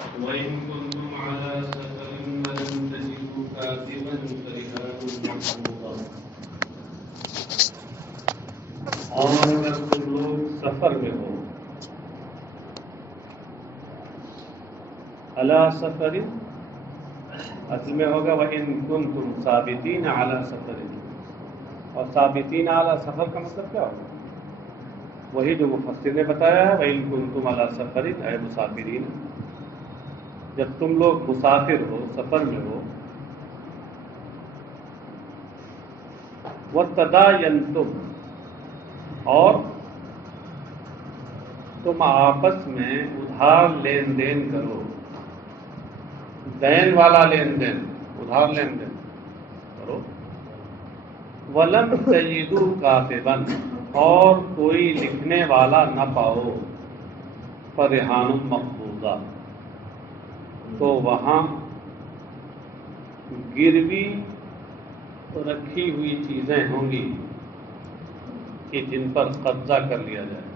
وإن كنتم على سفر ولم تجدوا كاتبا فرهان مقبوضا. اور اگر تم لوگ سفر میں ہو، علی سفر اصل میں ہوگا وَإِن كُنتُمْ ثَابِتِينَ عَلَى سَفَرٍ، اور ثابتین علی سفر کا مطلب کیا ہوگا؟ وہی جو مفسر نے بتایا ہے وَإِن كُنتُمْ عَلَى سَفَرٍ اے مسافرین، جب تم لوگ مسافر ہو، سفر میں ہو، وَتَدَايَنْتُمْ، اور تم آپس میں ادھار لین دین کرو، دین والا لین دین، ادھار لین دین کرو، وَلَمْ تَجِدُوا كَاتِبًا، اور کوئی لکھنے والا نہ پاؤ، فَرِهَانٌ مَقْبُوضَةٌ، تو وہاں گروی رکھی ہوئی چیزیں ہوں گی کہ جن پر قبضہ کر لیا جائے۔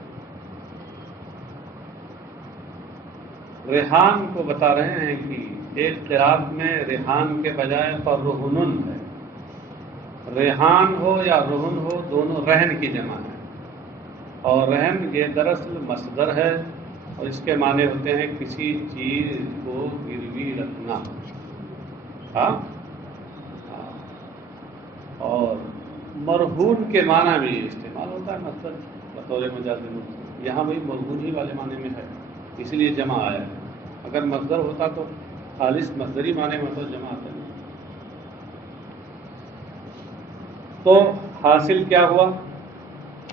ریحان کو بتا رہے ہیں کہ ایک قرات میں ریحان کے بجائے فرہنن ہے، ریحان ہو یا رہن ہو دونوں رہن کی جمع ہے، اور رہن یہ دراصل مصدر ہے اور اس کے معنی ہوتے ہیں کسی چیز کو گروی رکھنا۔ ہاں، اور مرہون کے معنی بھی استعمال ہوتا ہے مصدر بطور مجازی مصدر، یہاں وہی مرہون ہی والے معنی میں ہے، اس لیے جمع آیا ہے۔ اگر مصدر ہوتا تو خالص مصدری معنی میں تو جمع آتا ہے۔ تو حاصل کیا ہوا؟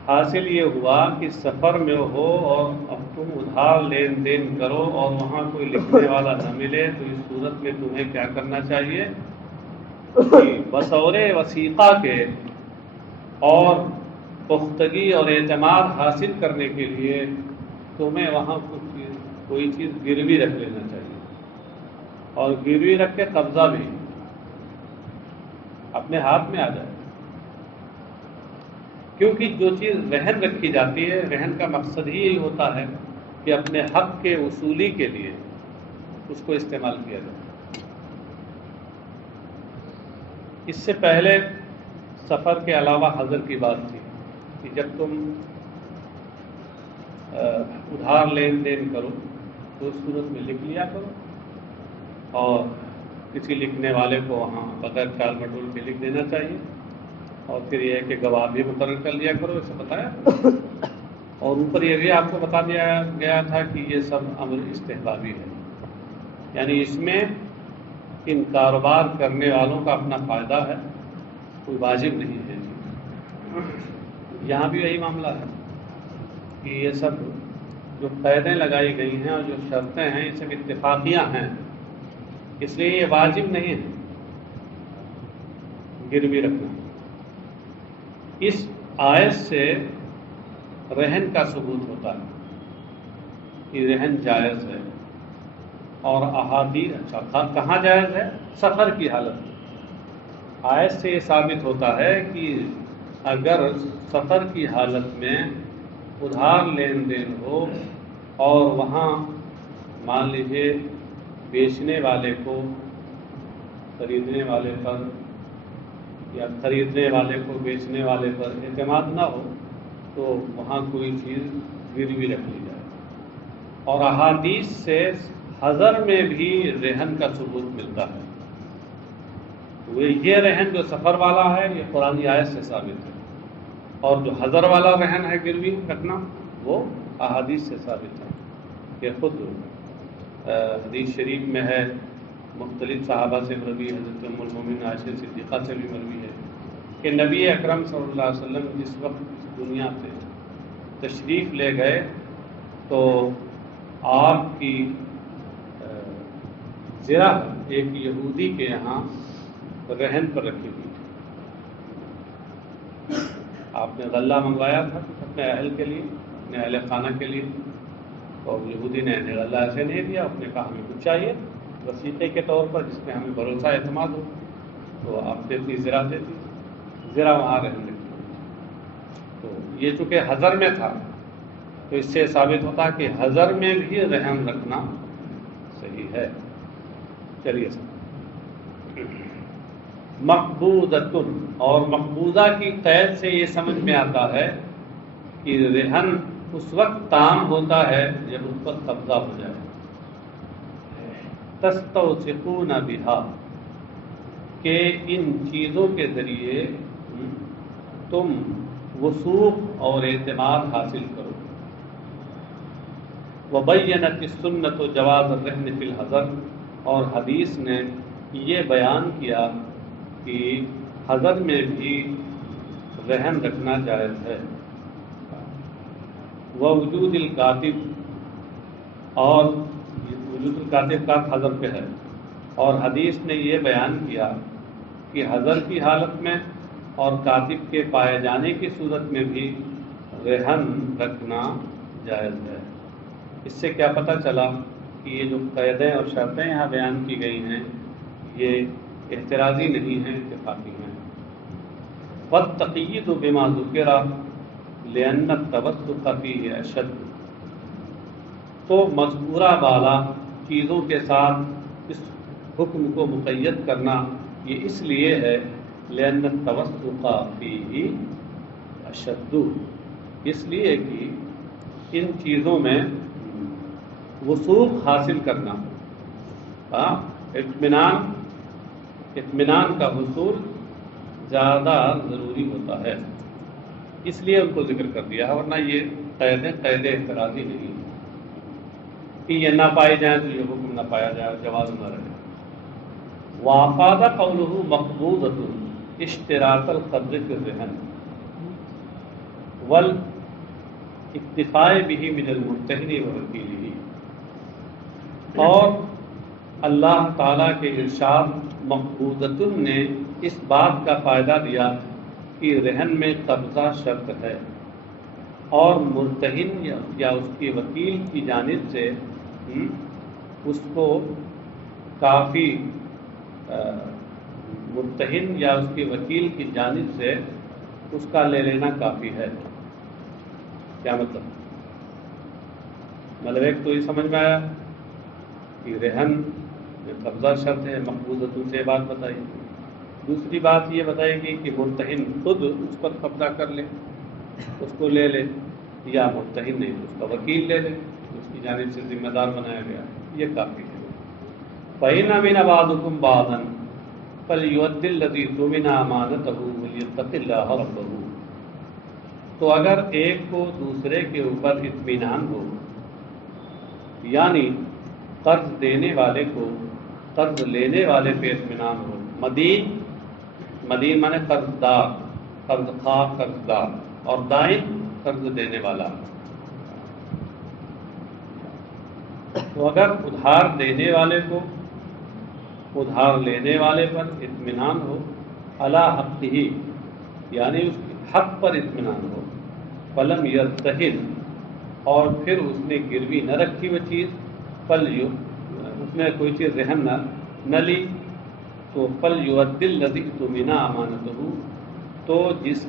حاصل یہ ہوا کہ سفر میں ہو اور اب تم ادھار لین دین کرو اور وہاں کوئی لکھنے والا نہ ملے، تو اس صورت میں تمہیں کیا کرنا چاہیے کہ بطور وثیقہ کے اور پختگی اور اعتماد حاصل کرنے کے لیے تمہیں وہاں کوئی چیز گروی رکھ لینا چاہیے، اور گروی رکھ کے قبضہ بھی اپنے ہاتھ میں آ جائے، کیونکہ جو چیز رہن رکھی جاتی ہے، رہن کا مقصد ہی یہی ہوتا ہے کہ اپنے حق کے وصولی کے لیے اس کو استعمال کیا جائے۔ اس سے پہلے سفر کے علاوہ حضر کی بات تھی کہ جب تم ادھار لین دین کرو تو اس صورت میں لکھ لیا کرو، اور کسی لکھنے والے کو وہاں بغیر ٹال مٹول کے لکھ دینا چاہیے، اور پھر یہ ہے کہ گواہ بھی مقرر کر لیا کرو، اسے بتایا۔ اور اوپر یہ بھی آپ کو بتا دیا گیا تھا کہ یہ سب امر استحبابی ہے، یعنی اس میں ان کاروبار کرنے والوں کا اپنا فائدہ ہے، کوئی واجب نہیں ہے۔ یہاں بھی یہی معاملہ ہے کہ یہ سب جو قیدیں لگائی گئی ہیں اور جو شرطیں ہیں یہ سب اتفاقیاں ہیں، اس لیے یہ واجب نہیں ہے گروی رکھنا۔ اس آیت سے رہن کا ثبوت ہوتا ہے کہ رہن جائز ہے، اور احادیث کہاں جائز ہے؟ سفر کی حالت میں۔ آیت سے یہ ثابت ہوتا ہے کہ اگر سفر کی حالت میں ادھار لین دین ہو اور وہاں مان لیجیے بیچنے والے کو خریدنے والے پر یا خریدنے والے کو بیچنے والے پر اعتماد نہ ہو، تو وہاں کوئی چیز گروی رکھ لی جائے۔ اور احادیث سے حضر میں بھی رہن کا ثبوت ملتا ہے، یہ رہن جو سفر والا ہے یہ قرآنی آیت سے ثابت ہے، اور جو حضر والا رہن ہے گروی رکھنا وہ احادیث سے ثابت ہے۔ کہ خود حدیث شریف میں ہے، مختلف صحابہ سے مروی، حضرت ام المومنین عائشہ صدیقہ سے بھی مروی ہے کہ نبی اکرم صلی اللہ علیہ وسلم جس وقت دنیا سے تشریف لے گئے تو آپ کی زرہ ایک یہودی کے یہاں رہن پر رکھی ہوئی تھی۔ آپ نے غلہ منگوایا تھا اپنے اہل کے لیے، اپنے اہل خانہ کے لیے، اور یہودی نے غلہ ایسے نہیں دیا، اس نے کہا ہمیں کچھ چاہیے وسیقے کے طور پر جس میں ہمیں بھروسہ اعتماد ہو، تو آپ دیتی زرہ دیتی، زرہ وہاں رہن رکھی ہوئی تھی۔ تو یہ چونکہ حضر میں تھا تو اس سے ثابت ہوتا ہے کہ حضر میں بھی رحم رکھنا صحیح رہی ہے۔ چلیے مقبوضۃ، اور مقبوضہ کی قید سے یہ سمجھ میں آتا ہے کہ رہن اس وقت تام ہوتا ہے جب اس پر قبضہ ہو جائے۔ تستوثقون بہا، کہ ان چیزوں کے ذریعے تم وثوق اور اعتماد حاصل کرو۔ وبینت السنۃ جواز الرہن فی الحضر، اور حدیث نے یہ بیان کیا کہ حضر میں بھی رہن رکھنا جائز ہے۔ ووجود الکاتب، اور وجود الکاتب کا حضر پہ ہے، اور حدیث نے یہ بیان کیا کہ حضر کی حالت میں اور کاتب کے پائے جانے کی صورت میں بھی رہن رکھنا جائز ہے۔ اس سے کیا پتہ چلا کہ یہ جو قیدیں اور شرطیں یہاں بیان کی گئی ہیں یہ اعتراضی نہیں ہیں، اتفاقی ہیں۔ وَالتَّقْیِیدُ بِمَا ذُکِرَ لِأَنَّ التَّوَثُّقَ فِیہِ أَشَدُّ، تو مذکورہ بالا چیزوں کے ساتھ اس حکم کو مقید کرنا یہ اس لیے ہے لأن التوثق فیہ اشد، اس لیے کہ ان چیزوں میں وثوق حاصل کرنا، اطمینان کا حصول زیادہ ضروری ہوتا ہے، اس لیے ان کو ذکر کر دیا، ورنہ یہ قید اعتراضی نہیں کہ یہ نہ پائے جائیں تو یہ حکم نہ پایا جائے، جواز نہ رہے۔ وافاد قوله مقبوضۃ اشتراط القبض فی الرہن والاکتفاء به من المرتہن ووکیلہ، اور اللہ تعالیٰ کے ارشاد مقبوضۃ نے اس بات کا فائدہ دیا کہ رہن میں قبضہ شرط ہے، اور مرتہن یا اس کے وکیل کی جانب سے اس کو کافی، مرتہن یا اس کے وکیل کی جانب سے اس کا لے لینا کافی ہے۔ کیا مطلب؟ مطلب ایک تو یہ سمجھ میں آیا کہ رہن میں قبضہ شرط ہے، مقبوضۃ سے بات بتائی۔ دوسری بات یہ بتائی گئی کہ مرتہن خود اس پر قبضہ کر لے، اس کو لے لے، یا مرتہن نہیں اس کا وکیل لے لے، اس کی جانب سے ذمہ دار بنایا گیا، یہ کافی ہے۔ فَإِنْ أَمِنَ بَعْضُكُمْ بَعْضًا فَلْيُؤَدِّ الَّذِي اؤْتُمِنَ أَمَانَتَهُ وَلْيَتَّقِ اللَّهَ رَبَّهُ، تو اگر ایک کو دوسرے کے اوپر اطمینان ہو، یعنی قرض دینے والے کو قرض لینے والے پہ اطمینان ہو، مدین مانے قرض دار، قرض خواہ قرض دار، اور دائن قرض دینے والا، تو اگر ادھار دینے والے کو ادھار لینے والے پر اطمینان ہو، علی حقہ، یعنی اس کے حق پر اطمینان ہو، فلم یرتہن، اور پھر اس نے گروی نہ رکھی وہ چیز، اس نے کوئی چیز رہن نہ لی، تو فلیؤدی الذی اؤتمن امانتہ، تو جس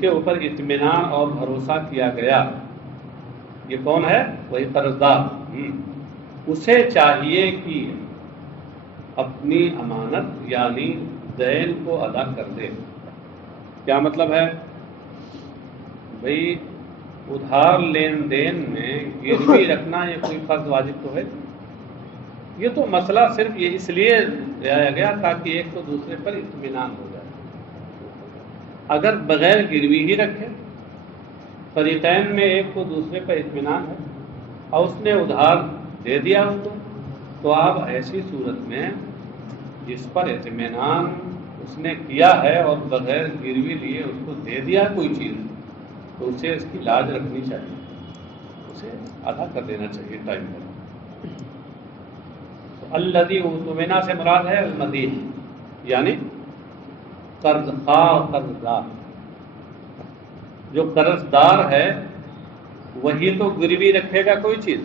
کے اوپر اطمینان اور بھروسہ کیا گیا، یہ کون ہے؟ وہی قرضدار، اسے چاہیے کہ اپنی امانت یعنی دین کو ادا کر دے۔ کیا مطلب ہے؟ بھئی ادھار لین دین میں گروی رکھنا یہ کوئی فرض واجب تو ہے؟ یہ تو مسئلہ صرف یہ اس لیے لایا گیا تاکہ ایک تو دوسرے پر اطمینان ہو جائے۔ اگر بغیر گروی ہی رکھے، فریقین میں ایک کو دوسرے پر اطمینان ہے اور اس نے ادھار دے دیا اس کو، تو آپ ایسی صورت میں جس پر اطمینان اس نے کیا ہے اور بغیر گروی لیے اس کو دے دیا کوئی چیز، تو اسے اس کی لاج رکھنی چاہیے، اسے ادا کر دینا چاہیے ٹائم پر۔ تو الذی اؤتمن سے مراد ہے المدین، یعنی قرض خواہ قرض دار، جو قرض دار ہے وہی تو گروی رکھے گا کوئی چیز،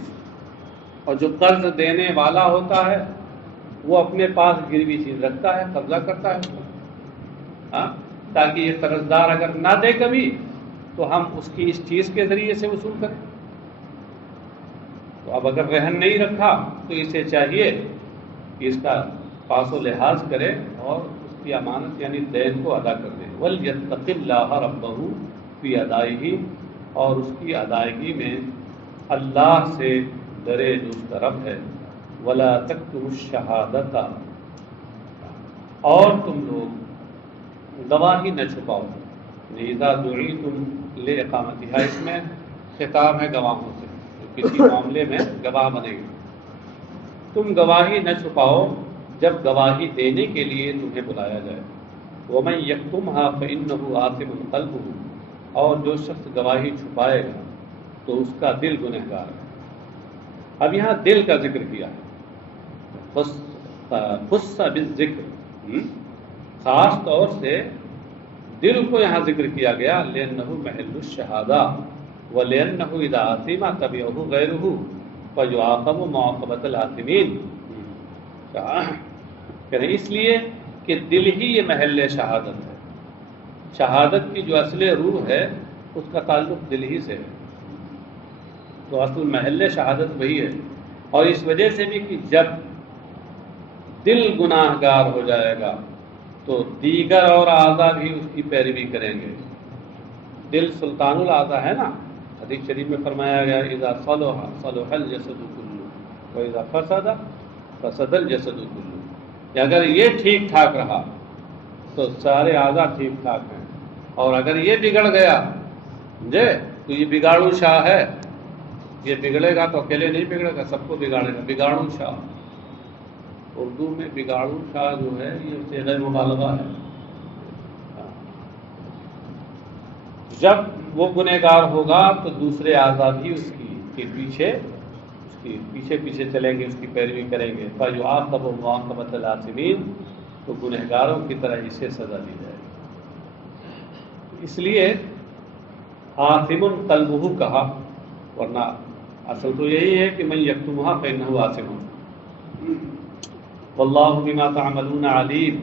اور جو قرض دینے والا ہوتا ہے وہ اپنے پاس گروی چیز رکھتا ہے، قبضہ کرتا ہے، تاکہ یہ قرض دار اگر نہ دے کبھی تو ہم اس کی اس چیز کے ذریعے سے وصول کریں. تو اب اگر رہن نہیں رکھا تو اسے چاہیے کہ اس کا پاس و لحاظ کرے اور اس کی امانت یعنی دین کو ادا کر دے. وَلْيَتَّقِ اللَّهَ رَبَّهُ فِي أَدَائِهِ، اور اس کی ادائیگی میں اللہ سے ڈرے جو اس کا رب ہے. وَلَا تَكْتُمُوا الشَّهَادَةَ، اور تم لوگ گواہی نہ چھپاؤ. اِذَا دُعِيتُمْ لِإِقَامَتِهَا، اس میں خطاب ہے گواہوں سے جو کسی معاملے میں گواہ بنے گے. تم گواہی نہ چھپاؤ جب گواہی دینے کے لیے تمہیں بلایا جائے. وَمَن يَكْتُمْهَا فَإِنَّهُ آثِمٌ قَلْبُهُ، اور جو شخص گواہی چھپائے گا تو اس کا دل گنہگار ہے. اب یہاں دل کا ذکر کیا ہے، خص بالذکر، خاص طور سے دل کو یہاں ذکر کیا گیا. لِأَنَّهُ مَحِلُّ الشَّهَادَةِ وَلِأَنَّهُ إِذَا عَصِمَ تَبِعَهُ غَيْرُهُ فَيُعَاقَبُ مُعَاقَبَةَ الْعَاصِمِينَ. اس لیے کہ دل ہی یہ محل شہادت ہے. شہادت کی جو اصل روح ہے اس کا تعلق دل ہی سے ہے. تو اصل محل شہادت وہی ہے. اور اس وجہ سے بھی کہ جب دل گناہ گار ہو جائے گا تو دیگر اور اعضاء بھی اس کی پیروی کریں گے. دل سلطان الاعضاء ہے نا، حدیث شریف میں فرمایا گیا اذا صلح صلح الجسد كله واذا فسد فسد الجسد كله، کہ اگر یہ ٹھیک ٹھاک رہا تو سارے اعضاء ٹھیک ٹھاک ہیں، اور اگر یہ بگڑ گیا تو یہ بگاڑو شاہ ہے. یہ بگڑے گا تو اکیلے نہیں بگڑے گا، سب کو بگاڑے گا. بگاڑو شاہ، اردو میں بگاڑو شاہ جو ہے یہ صیغہ مبالغہ ہے. جب وہ گنہگار ہوگا تو دوسرے اعضاء بھی اس کے پیچھے پیچھے چلیں گے، اس کی پیروی کریں گے. فَيُعَاقَبُ مُعَاقَبَةَ الْعَاصِمِينَ، تو گنہگاروں کی طرح اسے سزا دی جائے گی. اس لیے آثم قلبہ کہا، ورنہ اصل تو یہی ہے کہ من یکتمھا فإنہ آثم. واللہ بما تعملون علیم،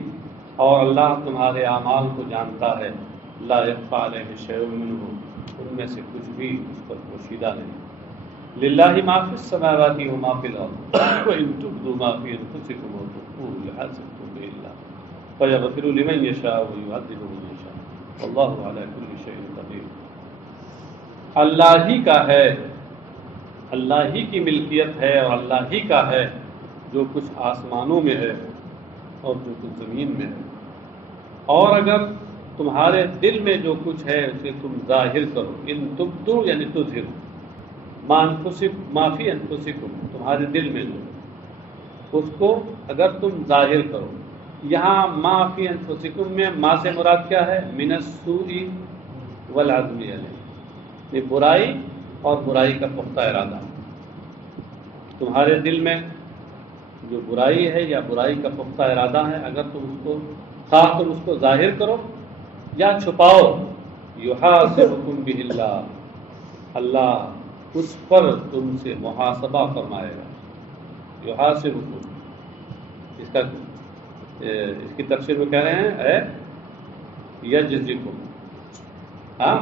اور اللہ تمہارے اعمال کو جانتا ہے. لا یخفی علیہ شیء منہ، ان میں سے کچھ بھی اس پر پوشیدہ نہیں. للہ ما فی السماوات وما فی الارض وان تبدوا ما فی انفسکم وتخفوه یحاسبکم بہ اللہ فیغفر لمن یشاء ویعذب من یشاء واللہ علی کل شیء قدیر. اللہ ہی کا ہے، اللہ ہی کی ملکیت ہے، اور اللہ ہی کا ہے جو کچھ آسمانوں میں ہے اور جو کچھ زمین میں ہے. اور اگر تمہارے دل میں جو کچھ ہے اسے تم ظاہر کرو. ان تبدو یعنی تظہر، ما فی انفسکم، تمہارے دل میں جو اس کو اگر تم ظاہر کرو. یہاں ما فی انفسکم میں ما سے مراد کیا ہے؟ من السوء والعزم علیہ، برائی اور برائی کا پختہ ارادہ. تمہارے دل میں جو برائی ہے یا برائی کا پختہ ارادہ ہے، اگر تم اس کو خواہ تم اس کو ظاہر کرو یا چھپاؤ، یحاسبکم بہ اللہ، اللہ اس پر تم سے محاسبہ فرمائے گا. یحاسبکم، اس کی تفسیر میں کہہ رہے ہیں یجزیکم، ہاں،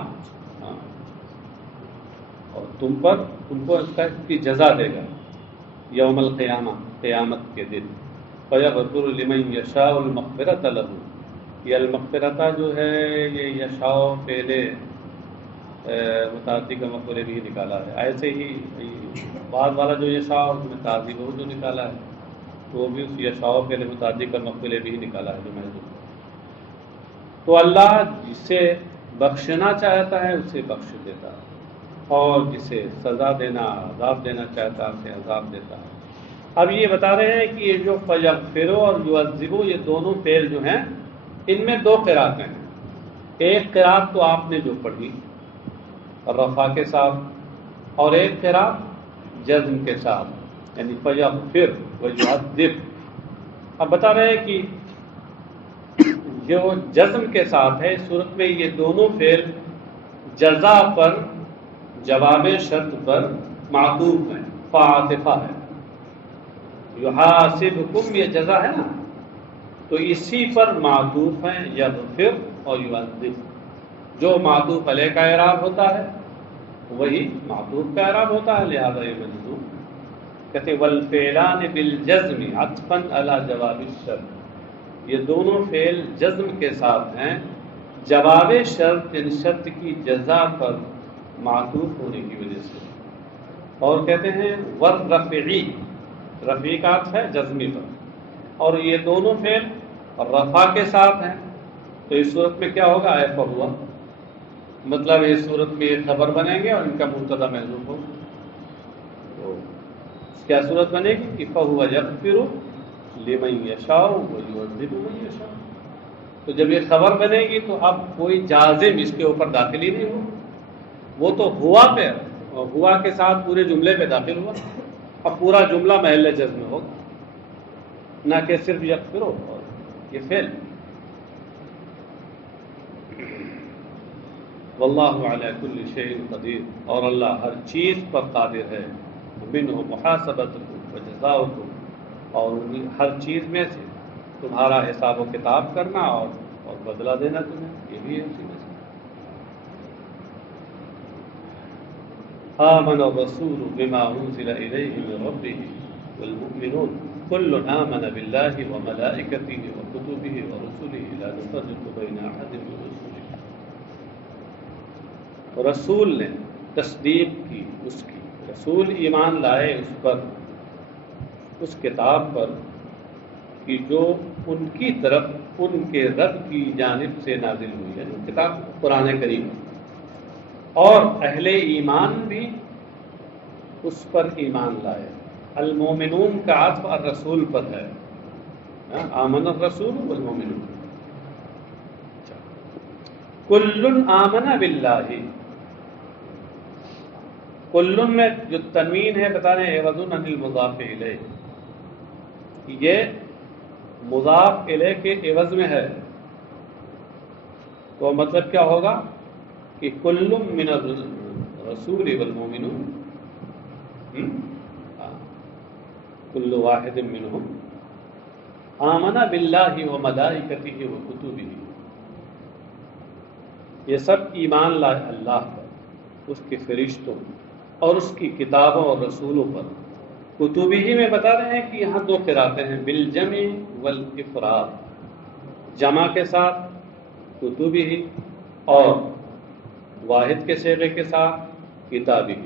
اور تم پر تم کو اس کی جزا دے گا یوم القیامہ، قیامت کے دن. فیغفر لمن یشاء المغفرۃ لہ، یہ المغفرۃ جو ہے یہ یشاء پہلے متعدی کا مفعول بھی نکالا ہے. ایسے ہی بعد والا جو یشاء اس میں تعظیم ہو جو نکالا ہے تو وہ بھی اس یشاء پہلے متعدی کا مفعول بھی نکالا ہے جو میں نے. تو اللہ جسے بخشنا چاہتا ہے اسے بخش دیتا ہے، اور جسے سزا دینا عذاب دینا چاہتا ہے اسے عذاب دیتا ہے. اب یہ بتا رہے ہیں کہ یہ جو فیغفر اور یعذب، یہ دونوں فعل جو ہیں ان میں دو قرأتیں ہیں. ایک قرأت تو آپ نے جو پڑھی رفع کے ساتھ، اور ایک قرأت جزم کے ساتھ، یعنی فیغفر و یعذب. اب بتا رہے ہیں کہ جو جزم کے ساتھ ہے اس صورت میں یہ دونوں فعل جزا پر، جواب شرط پر معطوف ہیں، فعاطفہ ہے. یحاسبکم یہ جزا ہے نا، تو اسی پر معطوف ہیں یغفر اور یعذب. جو معطوف علیہ کا اعراب ہوتا ہے وہی معطوف کا اعراب ہوتا ہے، لہذا یہ مجزوم۔ کہتے والفعلان بالجزم عطفا علی جواب الشرط، یہ دونوں فعل جزم کے ساتھ ہیں جواب شرط، ان شرط کی جزا پر معطوف ہونے کی وجہ سے۔ اور کہتے ہیں والرفعی، رفعی کا عطف ہے جزمی پر، اور یہ دونوں فعل رفع کے ساتھ ہیں، تو اس صورت میں کیا ہوگا؟ اے فہوا، مطلب اس صورت میں یہ خبر بنیں گے اور ان کا مبتدا محذوف ہوگا۔ تو کیا صورت بنے گی کہ فہو یغفر لمن یشاء ویعذب من یشاء۔ تو جب یہ خبر بنے گی تو اب کوئی جازم اس کے اوپر داخل ہی نہیں ہو، وہ تو ہوا پہ، ہوا کے ساتھ پورے جملے پہ داخل ہوا، اب پورا جملہ محل جزم میں ہوگا، نہ کہ صرف یغفر اور یہ فعل۔ واللہ علی کل شیء قدیر، اور اللہ ہر چیز پر قادر ہے۔ منہ محاسبتکم وجزاؤکم، اور ہر چیز میں سے تمہارا حساب و کتاب کرنا اور بدلہ دینا تمہیں، یہ بھی ہے اسی میں سے۔ آمن الرسول بما انزل الیہ من ربہ والمؤمنون کل آمن باللہ وملائکتہ وکتبہ ورسلہ لا نفرق بین احد من رسلہ۔ رسول نے تصدیق کی اس کی، رسول ایمان لائے اس پر، اس کتاب پر کہ جو ان کی طرف ان کے رب کی جانب سے نازل ہوئی ہے، کتاب قرآن کریم، اور اہل ایمان بھی اس پر ایمان لائے۔ المومنون کا عطف الرسول پر ہے، آمن الرسول والمومنون۔ کل آمن باللہ، کل میں جو تنوین ہے بتا رہے ہیں عوض عن المضاف الیہ، یہ مضاف الیہ کے عوض میں ہے، تو مطلب کیا ہوگا کہ کل من الرسول والمؤمنون، کل واحد منہم آمن باللہ وملائکتہ وکتبہ، یہ سب ایمان لائے اللہ پر، اس کے فرشتوں اور اس کی کتابوں اور رسولوں پر۔ کتبہ میں بتا رہے ہیں کہ یہاں دو قراتیں ہیں، بالجمع والافراد، جمع کے ساتھ کتبہ اور واحد کے صیغے کے ساتھ کتابہ،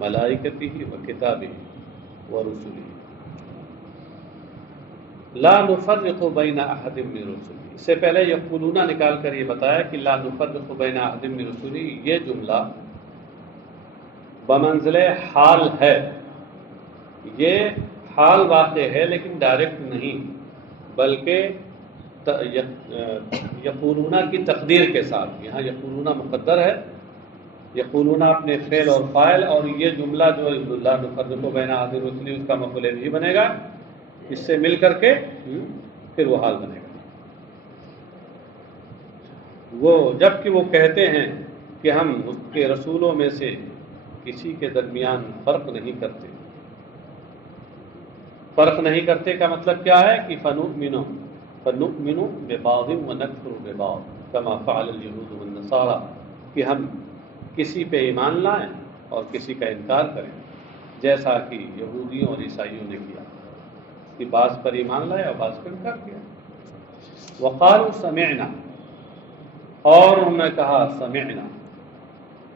ملائکتہ و کتابہ و رسلہ، لا نفرق بین احد من رسلہ۔ اس سے پہلے یقولون نکال کر یہ بتایا کہ لا نفرق بین احد من رسلہ، یہ جملہ بمنزل حال ہے، یہ حال واقع ہے لیکن ڈائریکٹ نہیں، بلکہ یقولون کی تقدیر کے ساتھ، یہاں یقولون مقدر ہے، یقولون اپنے فعل اور فاعل، اور یہ جملہ جو لا نفرق بین احد من رسلہ اس کا مفعول بھی بنے گا، اس سے مل کر کے پھر وہ حال بنے گا۔ وہ جب کہ وہ کہتے ہیں کہ ہم اس کے رسولوں میں سے کسی کے درمیان فرق نہیں کرتے۔ فرق نہیں کرتے کا مطلب کیا ہے کہ فنؤمن ببعض ونکفر ببعض کما فعل اليہود والنصارى، کہ ہم کسی پہ ایمان لائیں اور کسی کا انکار کریں، جیسا کہ یہودیوں اور عیسائیوں نے کیا کہ بعض پر ایمان لائے اور بعض پر انکار کیا۔ وقالوا سمعنا، اور انہوں نے کہا سمعنا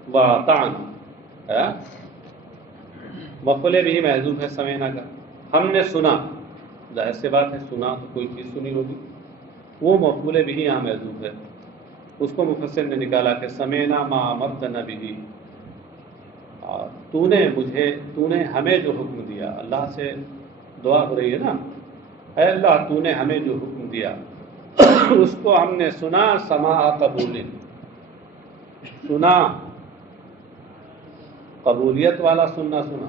واطعنا، مفعول بھی محذوف ہے سمعنا کا، ہم نے سنا، ظاہر سی بات ہے سنا تو کوئی چیز سنی ہوگی، وہ مفعول بھی یہاں محذوف ہے، اس کو مفسر نے نکالا کہ سمعنا ما امرتنا به، تو نے ہمیں جو حکم دیا، اللہ سے دعا ہو رہی ہے نا، اے اللہ تو نے ہمیں جو حکم دیا اس کو ہم نے سنا، سماع قبول، سنا قبولیت والا سننا، سنا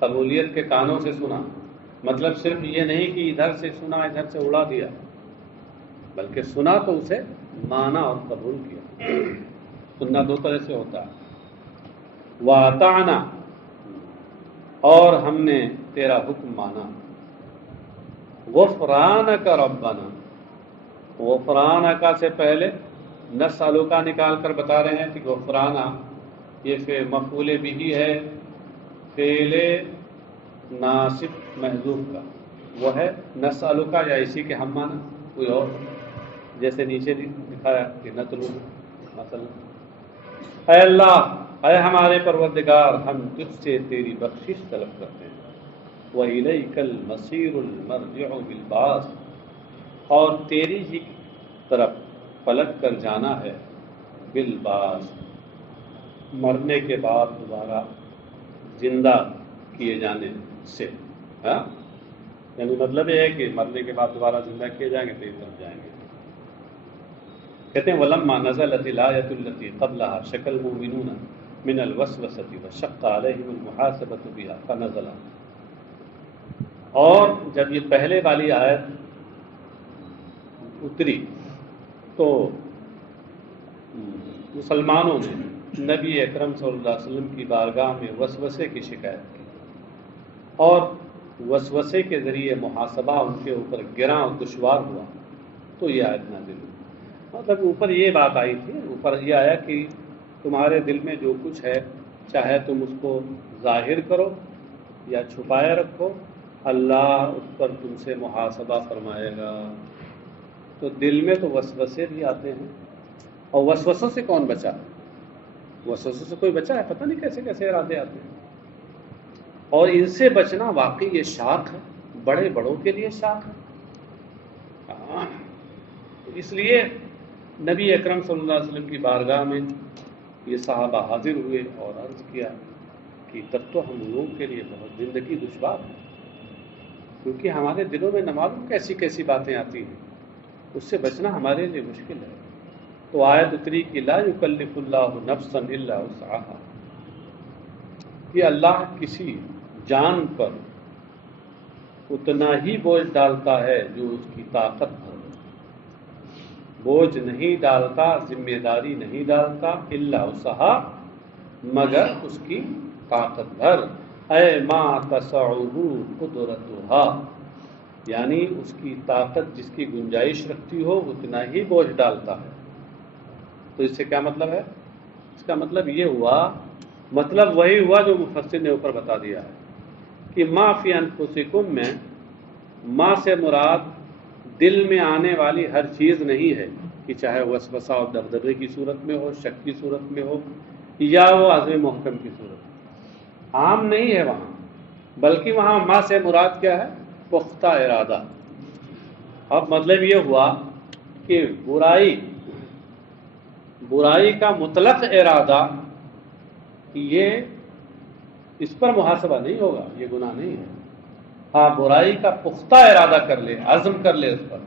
قبولیت کے کانوں سے سنا، مطلب صرف یہ نہیں کہ ادھر سے سنا ادھر سے اڑا دیا، بلکہ سنا تو اسے مانا اور قبول کیا۔ سننا دو طرح سے ہوتا ہے، واطعنا، اور ہم نے تیرا حکم مانا، غفرانک ربنا، غفرانک سے پہلے نسألو کا نکال کر بتا رہے ہیں کہ غفرانہ یہ مفعول بھی ہے فعل ناصب محذوف کا، وہ ہے نسألو کا، یا اسی کے ہم معنی کوئی اور، جیسے نیچے دکھایا کہ نطلب مثلا اے اللہ، اے ہمارے پروردگار، ہم تجھ سے تیری بخشش طلب کرتے ہیں، وَإِلَيْكَ الْمَصِيرُ الْمَرْجِعُ بِالْبَعْثِ، اور تیری ہی طرف پلٹ کر جانا ہے، بالبعث، مرنے کے بعد دوبارہ زندہ کیے جانے سے، ہاں یعنی مطلب یہ ہے کہ مرنے کے بعد دوبارہ زندہ کیے جائیں گے تو یہ طرف جائیں گے۔ کہتے ہیں وَلَمَّا نَزَلَتِ الْآيَةُ الَّتِي قَبْلَهَا شَكَ الْمُؤْمِنُونَ مِنَ الْوَسْوَسَةِ وَشَقَّ عَلَيْهِمُ الْمُحَاسَبَةُ بِهَا فَنَزَلَ، اور جب یہ پہلے والی آیت اتری تو مسلمانوں نے نبی اکرم صلی اللہ علیہ وسلم کی بارگاہ میں وسوسے کی شکایت کی، اور وسوسے کے ذریعے محاسبہ ان کے اوپر گراں اور دشوار ہوا، تو یہ آیت نازل ہوئی۔ مطلب اوپر یہ بات آئی تھی، اوپر یہ آیا کہ تمہارے دل میں جو کچھ ہے چاہے تم اس کو ظاہر کرو یا چھپائے رکھو، اللہ اس پر تم سے محاسبہ فرمائے گا۔ تو دل میں تو وسوسے بھی آتے ہیں، اور وسوسوں سے کون بچا؟ وسوسوں سے کوئی بچا ہے؟ پتہ نہیں کیسے کیسے ارادے آتے ہیں، اور ان سے بچنا واقعی یہ شاق ہے، بڑے بڑوں کے لیے شاق ہے۔ اس لیے نبی اکرم صلی اللہ علیہ وسلم کی بارگاہ میں یہ صحابہ حاضر ہوئے اور عرض کیا کہ تب تو ہم لوگوں کے لیے بہت زندگی دشوار ہے، کیونکہ ہمارے دلوں میں نہ معلوم کیسی کیسی باتیں آتی ہیں، اس سے بچنا ہمارے لیے مشکل ہے۔ تو آیت اتری کہ لا یکلف اللہ نفسا الا وسعها، کہ اللہ کسی جان پر اتنا ہی بوجھ ڈالتا ہے جو اس کی طاقت بھر، بوجھ نہیں ڈالتا، ذمہ داری نہیں ڈالتا، الا وسعها، مگر اس کی طاقت بھر، اے ما تسعه قدرتها، یعنی اس کی طاقت جس کی گنجائش رکھتی ہو اتنا ہی بوجھ ڈالتا ہے۔ تو اس سے کیا مطلب ہے؟ اس کا مطلب یہ ہوا، مطلب وہی ہوا جو مفسر نے اوپر بتا دیا ہے کہ ما فی انفسکم میں ما سے مراد دل میں آنے والی ہر چیز نہیں ہے، کہ چاہے وسوسہ اور دغدغے کی صورت میں ہو، شک کی صورت میں ہو، یا وہ عزم محکم کی صورت میں، عام نہیں ہے وہاں، بلکہ وہاں ما سے مراد کیا ہے؟ پختہ ارادہ۔ اب مطلب یہ ہوا کہ برائی کا مطلق ارادہ، یہ اس پر محاسبہ نہیں ہوگا، یہ گناہ نہیں ہے۔ ہاں برائی کا پختہ ارادہ کر لے، عزم کر لے اس پر،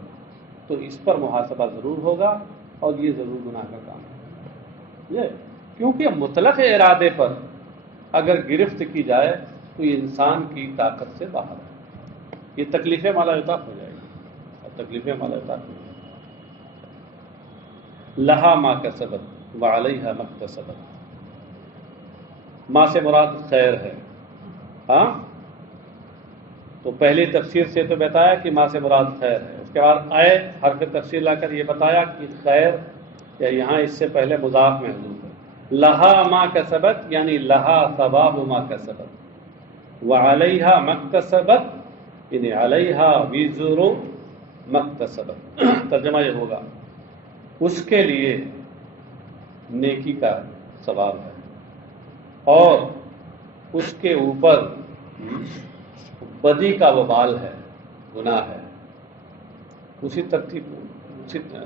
تو اس پر محاسبہ ضرور ہوگا، اور یہ ضرور گناہ کا کام ہے، کیونکہ مطلق ارادے پر اگر گرفت کی جائے تو یہ انسان کی طاقت سے باہر ہے، یہ تکلیف مالا اطاق ہو جائے گی، اور تکلیف مالا اطاق ہو جائے گی۔ لہا ما کسبت وعلیہا ما اکتسبت، ما سے مراد خیر ہے، ہاں تو پہلی تفسیر سے تو بتایا کہ ما سے مراد خیر ہے، اس کے بعد اے حرف تفسیر لا کر یہ بتایا کہ خیر یا یہاں اس سے پہلے مضاف محذوف ہے، لہا ما کسبت یعنی لہا ثواب ما کسبت، وعلیہا ما اکتسبت یعنی علیہا وزر ما اکتسبت، ترجمہ یہ ہوگا اس کے لیے نیکی کا ثواب ہے، اور اس کے اوپر بدی کا وبال ہے، گناہ ہے۔ اسی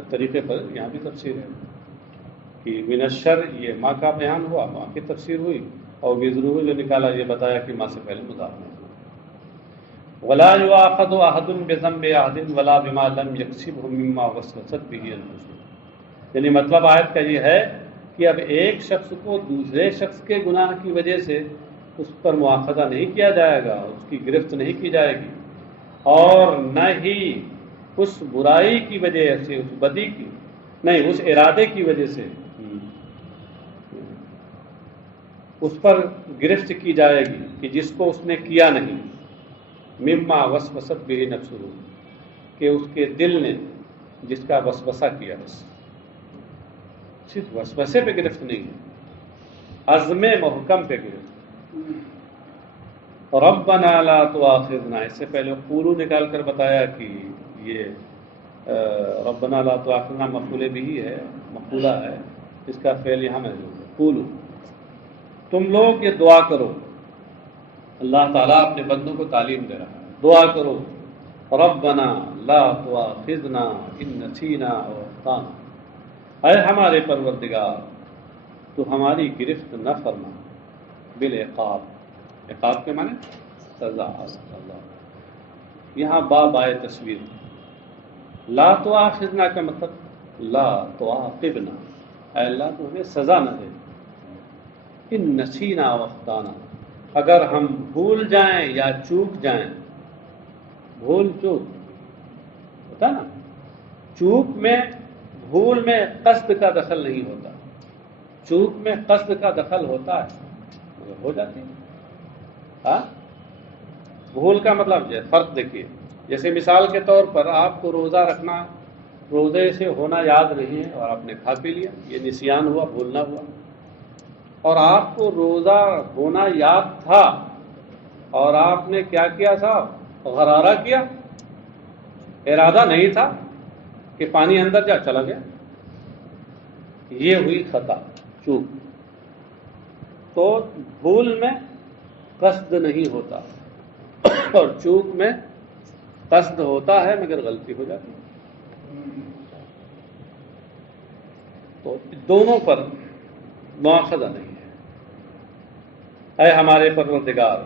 طریقے پر یہاں بھی تفسیر ہے کہ من الشر، یہ ماں کا بیان ہوا، ماں کی تفسیر ہوئی، اور وزرہ جو نکالا یہ بتایا کہ ماں سے پہلے مضاف نہیں ہوا۔ ولا یؤاخذ احد بذنب احد ولا بما لم یکسبه مما وسوست به انفسه، یعنی مطلب آیت کا یہ ہے کہ اب ایک شخص کو دوسرے شخص کے گناہ کی وجہ سے اس پر مواخذہ نہیں کیا جائے گا، اس کی گرفت نہیں کی جائے گی، اور نہ ہی اس برائی کی وجہ سے، اس بدی کی نہیں، اس ارادے کی وجہ سے اس پر گرفت کی جائے گی کہ جس کو اس نے کیا نہیں، مما وسوست به نفسه، کہ اس کے دل نے جس کا وسوسہ کیا، بس صرف وسوسے پہ گرفت نہیں ہے، عزم محکم پہ گرفت۔ ربنا لا تؤاخذنا، اس سے پہلے قولو نکال کر بتایا کہ یہ ربنا لا تؤاخذنا مفعول بھی ہے، مقولہ ہے، اس کا فعل یہاں موجود ہے۔ قولو، تم لوگ یہ دعا کرو، اللہ تعالیٰ اپنے بندوں کو تعلیم دے رہا ہے، دعا کرو ربنا لا تؤاخذنا ان نسینا او اخطانا، اے ہمارے پروردگار تو ہماری گرفت نہ فرما، بالعقاب، عقاب کے معنی سزا، سزا۔ یہاں بائے تصویر، لا تؤاخذنا کا مطلب لا تؤاخذنا، اے اللہ تو ہمیں سزا نہ دے، ان نسینا و اخطانا، اگر ہم بھول جائیں یا چوک جائیں۔ بھول چوک ہوتا نا، چوک میں بھول میں قصد کا دخل نہیں ہوتا، چوک میں قصد کا دخل ہوتا ہے مگر ہو جاتی ہے۔ ہاں، بھول کا مطلب ہے، فرق دیکھیے، جیسے مثال کے طور پر آپ کو روزہ رکھنا، روزے سے ہونا یاد نہیں ہے اور آپ نے کھا پی لیا، یہ نسیان ہوا، بھولنا ہوا۔ اور آپ کو روزہ ہونا یاد تھا اور آپ نے کیا کیا صاحب؟ غرارہ کیا، ارادہ نہیں تھا کہ پانی اندر جا، چلا گیا، یہ ہوئی خطا، چوک۔ تو بھول میں قصد نہیں ہوتا اور چوک میں قصد ہوتا ہے مگر غلطی ہو جاتی ہے۔ تو دونوں پر مواخذہ نہیں ہے۔ اے ہمارے پروردگار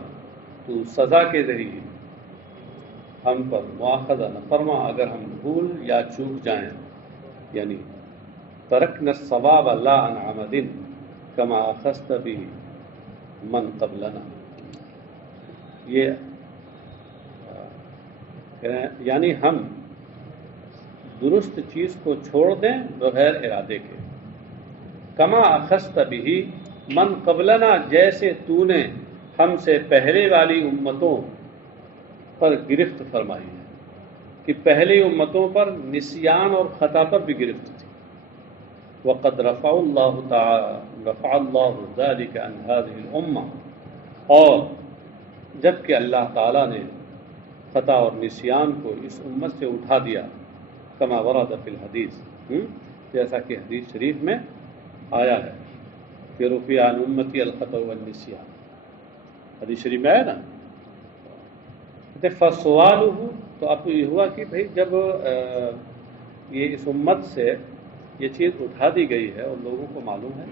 تو سزا کے ذریعے ہم پر مواخذہ نہ فرما اگر ہم بھول یا چوک جائیں، یعنی ترکنا الصواب لا عن عمد کما اخذت به من قبلنا، یہ یعنی ہم درست چیز کو چھوڑ دیں بغیر ارادے کے، کما اخذت به من قبلنا، جیسے تو نے ہم سے پہلے والی امتوں پر گرفت فرمائی ہے، کہ پہلی امتوں پر نسیان اور خطا پر بھی گرفت تھی۔ وقد رفع اللہ ذلك عن هذه الامة، اور جبکہ اللہ تعالیٰ نے خطا اور نسیان کو اس امت سے اٹھا دیا، کما ورد فی الحدیث، جیسا کہ حدیث شریف میں آیا ہے کہ رفع عن امتی الخطا والنسیان، حدیث شریف میں آیا نا۔ فسوالہ، تو اب یہ ہوا کہ بھئی جب یہ اس امت سے یہ چیز اٹھا دی گئی ہے اور لوگوں کو معلوم ہے،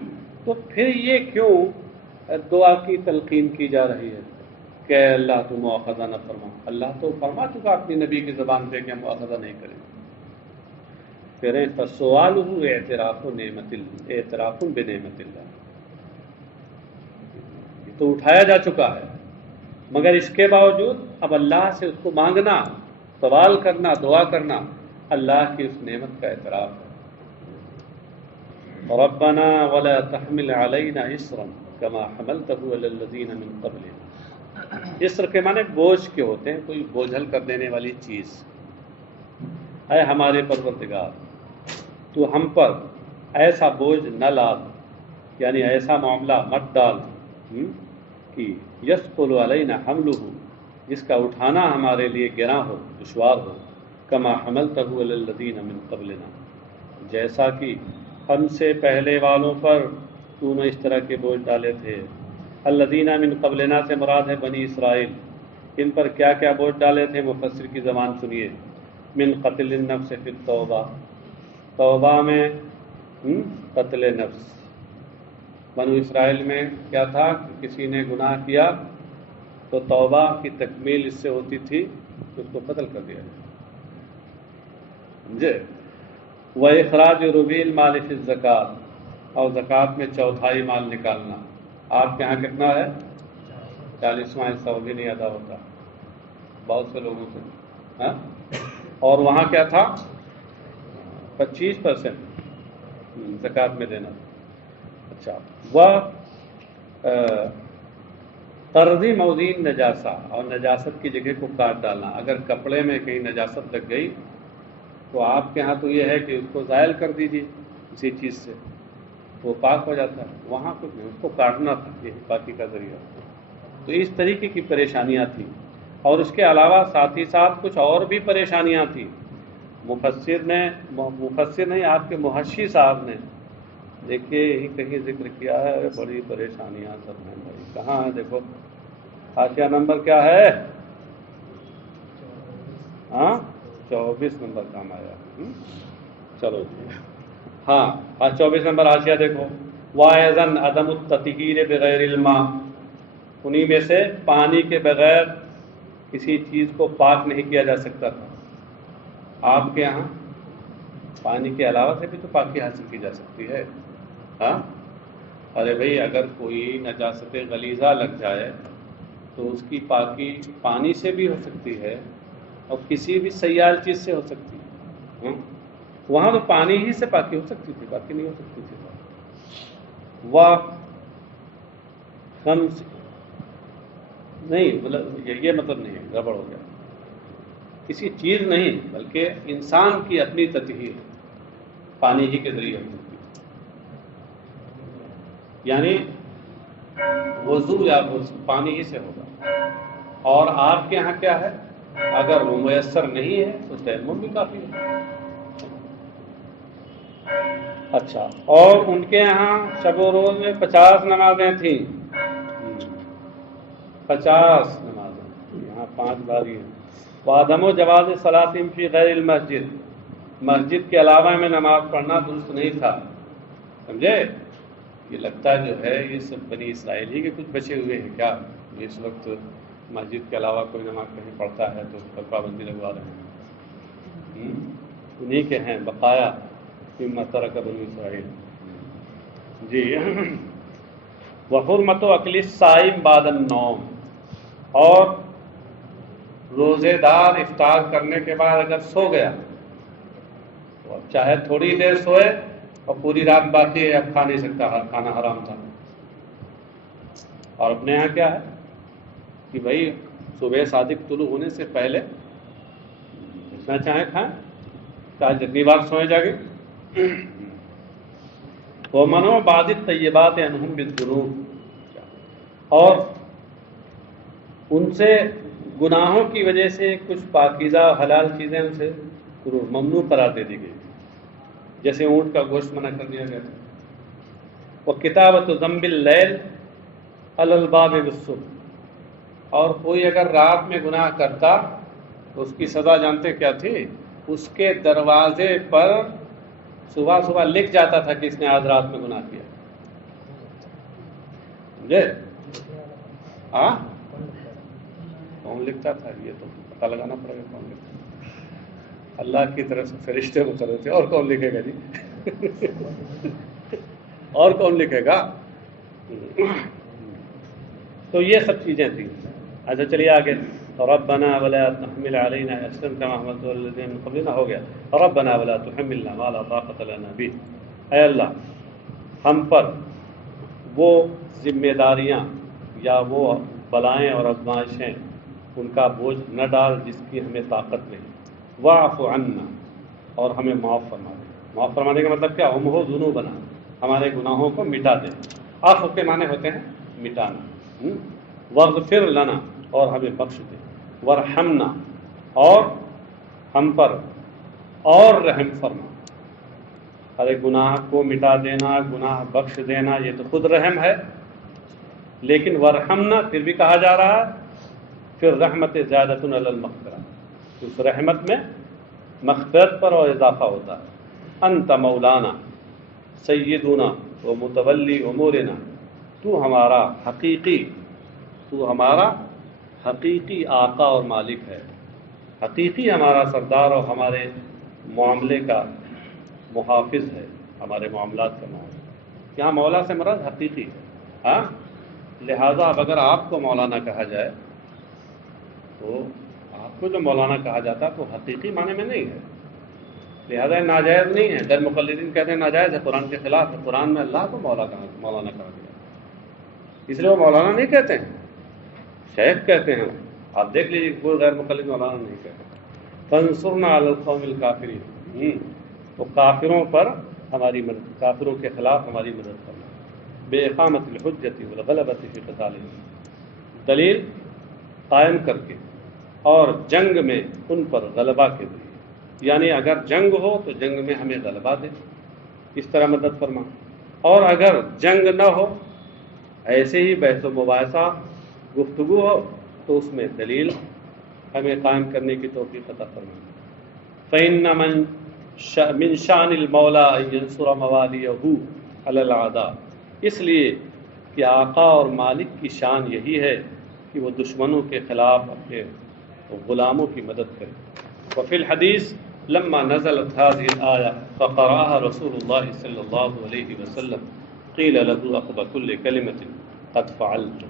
تو پھر یہ کیوں دعا کی تلقین کی جا رہی ہے کہ اللہ تو مواخذہ نہ فرما؟ اللہ تو فرما چکا اپنی نبی کی زبان پہ کہ ہم مواخذہ نہیں کریں۔ پھر فسوالہ اعتراف بنعمت اللہ، یہ تو اٹھایا جا چکا ہے مگر اس کے باوجود اب اللہ سے اس کو مانگنا، سوال کرنا، دعا کرنا، اللہ کی اس نعمت کا اعتراف ہے۔ ربنا ولا تحمل علينا اصرا كما حملته على الذين من قبلنا، اسر کے معنی بوجھ کے ہوتے ہیں، کوئی بوجھل کر دینے والی چیز۔ اے ہمارے پروردگار تو ہم پر ایسا بوجھ نہ لاد، یعنی ایسا معاملہ مت ڈال کہ یثقل علینا حملہ، جس کا اٹھانا ہمارے لیے گراں ہو، دشوار ہو، کما حملتہ علی الذین من قبلنا، جیسا کہ ہم سے پہلے والوں پر تو نے اس طرح کے بوجھ ڈالے تھے۔ الذین من قبلنا سے مراد ہے بنی اسرائیل، ان پر کیا کیا بوجھ ڈالے تھے؟ مفسر کی زبان سنیے، من قتل النفس فی التوبہ، توبہ میں قتل نفس۔ بنو اسرائیل میں کیا تھا کہ کسی نے گناہ کیا تو توبہ کی تکمیل اس سے ہوتی تھی کہ اس کو قتل کر دیا جائے، سمجھے؟ وَإِخْرَاجُ رُبُعِ الْمَالِ فِي الزَّكَاةِ، اور زکوٰۃ میں چوتھائی مال نکالنا۔ آپ کے ہاں کتنا ہے؟ 40واں حصہ، وہ بھی نہیں ادا ہوتا بہت سے لوگوں سے، ہاں؟ اور وہاں کیا تھا؟ 25% زکوٰۃ میں دینا۔ اچھا، وہ قرضی موزین نجاسہ، اور نجاست کی جگہ کو کاٹ ڈالنا۔ اگر کپڑے میں کہیں نجاست لگ گئی تو آپ کے ہاں تو یہ ہے کہ اس کو زائل کر دیجیے اسی چیز سے، وہ پاک ہو جاتا ہے، وہاں کچھ نہیں، اس کو کاٹنا تھا، یہ پاکی کا ذریعہ۔ تو اس طریقے کی پریشانیاں تھیں، اور اس کے علاوہ ساتھ ہی ساتھ کچھ اور بھی پریشانیاں تھیں۔ مفسر نہیں، آپ کے محشی صاحب نے دیکھیے یہی کہیں ذکر کیا ہے، بڑی پریشانیاں سب ہیں بھائی، کہاں ہے دیکھو، حاشیہ نمبر کیا ہے؟ 24 نمبر کام آیا۔ چلو جی، ہاں 24 نمبر حاشیہ دیکھو، وَأَيْضًا عَدَمُ التَّطْهِيرِ بِغَيْرِ الْمَاءِ، انہی میں سے پانی کے بغیر کسی چیز کو پاک نہیں کیا جا سکتا تھا۔ آپ کے یہاں پانی کے علاوہ سے بھی تو پاکی حاصل کی جا سکتی ہے۔ ہاں، ارے بھائی اگر کوئی نجاست غلیظہ لگ جائے تو اس کی پاکی پانی سے بھی ہو سکتی ہے اور کسی بھی سیال چیز سے ہو سکتی ہے۔ وہاں تو پانی ہی سے پاکی ہو سکتی تھی، باقی نہیں ہو سکتی تھی۔ خمس نہیں، مطلب یہ مطلب نہیں ہے، گڑبڑ ہو گیا، کسی چیز نہیں بلکہ انسان کی اپنی تطہیر پانی ہی کے ذریعے ہو سکتی ہے۔ یعنی وضو یا پانی ہی سے ہوگا۔ اور آپ کے ہاں کیا ہے، اگر وہ میسر نہیں ہے تو تیمم بھی کافی ہے۔ اچھا، اور ان کے یہاں شب و روز میں 50 نمازیں تھیں، 50 نمازیں، یہاں 5 باری ہیں۔ وعدم و جواز صلاۃ فی غیر المسجد، مسجد کے علاوہ میں نماز پڑھنا درست نہیں تھا، سمجھے؟ یہ لگتا جو ہے یہ سب بنی اسرائیل ہی کے کچھ بچے ہوئے ہیں کیا، اس وقت مسجد کے علاوہ کوئی نماز کہیں پڑھتا ہے تو اس پر پابندی لگوا رہے ہیں۔ انہی کے ہیں بقایا مما ترک بنی اسرائیل۔ جی، وحرمت اکل الصائم بعد النوم، اور روزے دار افطار کرنے کے بعد اگر سو گیا تو اب چاہے تھوڑی دیر سوئے اور پوری رات باقی ہے، اب کھا نہیں سکتا، ہر کھانا حرام تھا۔ اور اپنے یہاں کیا ہے کہ بھائی صبح صادق طلوع ہونے سے پہلے جتنا چاہیں کھائیں، چاہے جتنی بار سوئیں جاگے۔ وَمَنْعُ بَعْضِ الطَّيِّبَاتِ عَنْهُمْ بِالذُّنُوبِ، اور ان سے گناہوں کی وجہ سے کچھ پاکیزہ حلال چیزیں ان سے ممنوع قرار دے دی گئی، جیسے اونٹ کا گوشت منع کر دیا گیا تھا۔ وَكِتَابَةُ ذَنبِ اللَّيْلِ عَلَى الْبَابِ بِالصُّبْحِ، اور کوئی اگر رات میں گناہ کرتا تو اس کی سزا جانتے کیا تھی؟ اس کے دروازے پر صبح صبح لکھ جاتا تھا کہ اس نے آج رات میں گناہ کیا، سمجھے؟ ہاں، کون لکھتا تھا یہ تو پتہ لگانا پڑے گا کون لکھتا تھا۔ اللہ کی طرف سے فرشتے مقرر تھے، اور کون لکھے گا جی؟ اور کون لکھے گا؟ تو یہ سب چیزیں تھیں۔ اچھا چلیے آگے، ربنا ولا تحمل علينا اصرا كما حملته على الذين من قبلنا، ہو گیا ربنا ولا تحملنا ما لا طاقة لنا به، اے اللہ ہم پر وہ ذمہ داریاں یا وہ بلائیں اور آزمائشیں ان کا بوجھ نہ ڈال جس کی ہمیں طاقت نہیں۔ واعف عنا، اور ہمیں معاف فرما دے۔ معاف فرمانے کا مطلب کیا؟ امحو ذنوبنا، ہمارے گناہوں کو مٹا دے۔ عفو کے معنی ہوتے ہیں مٹانا۔ واغفر لنا، اور ہمیں بخش دے۔ ورحمنا، اور ہم پر اور رحم فرما۔ ارے گناہ کو مٹا دینا، گناہ بخش دینا، یہ تو خود رحم ہے، لیکن ورحمنا پھر بھی کہا جا رہا ہے، پھر رحمت زیادۃ علی المغفرہ، اس رحمت میں مغفرت پر اور اضافہ ہوتا ہے۔ انت مولانا سیدنا و متولی امورنا، تو ہمارا حقیقی آقا اور مالک ہے، حقیقی ہمارا سردار اور ہمارے معاملے کا محافظ ہے، ہمارے معاملات کا محافظ۔ یہاں مولا سے مراد حقیقی ہے، ہاں، لہذا اب اگر آپ کو مولانا کہا جائے تو آپ کو جو مولانا کہا جاتا ہے تو حقیقی معنی میں نہیں ہے، لہذا ناجائز نہیں ہے۔ غیر مقلدین کہتے ہیں ناجائز ہے، قرآن کے خلاف ہے، قرآن میں اللہ کو مولانا کہا گیا، اس لیے وہ مولانا نہیں کہتے ہیں، شیخ کہتے ہیں۔ آپ دیکھ لیجیے کوئی غیر مقلد مولانا نہیں کہتے۔ فانصرنا علی القوم الکافرین، وہ کافروں پر ہماری مدد، کافروں کے خلاف ہماری مدد کرنا، بے اقامت الحجت والغلبۃ فی قتالہم، دلیل قائم کر کے اور جنگ میں ان پر غلبہ کے ذریعے، یعنی اگر جنگ ہو تو جنگ میں ہمیں غلبہ دے، اس طرح مدد فرما، اور اگر جنگ نہ ہو، ایسے ہی بحث و مباحثہ گفتگو ہو، تو اس میں دلیل ہمیں قائم کرنے کی توفیق عطا فرما۔ فإن من شان المولا ان ينصر مواليه علی الاعداء، اس لیے کہ آقا اور مالک کی شان یہی ہے کہ وہ دشمنوں کے خلاف اپنے غلاموں کی مدد کرے۔ وفی الحدیث لما نزلت هذه الآية فقرأها رسول الله صلی اللہ علیہ وسلم قیل له عقب كل كلمة قد فعلت۔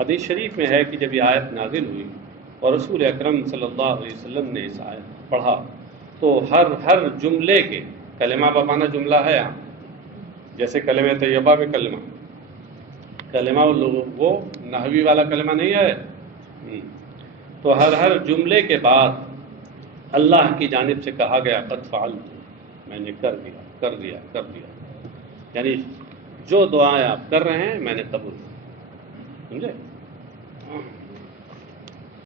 حدیث شریف میں ہے کہ جب یہ آیت نازل ہوئی اور رسول اکرم صلی اللہ علیہ وسلم نے اس آیت پڑھا تو ہر جملے کے، کلمہ بمانا جملہ ہے یہاں، جیسے کلمہ طیبہ میں کلمہ وہ نحوی والا کلمہ نہیں ہے، تو ہر جملے کے بعد اللہ کی جانب سے کہا گیا قد فعلت، میں نے کر دیا، یعنی جو دعائیں آپ کر رہے ہیں میں نے قبول، سمجھے؟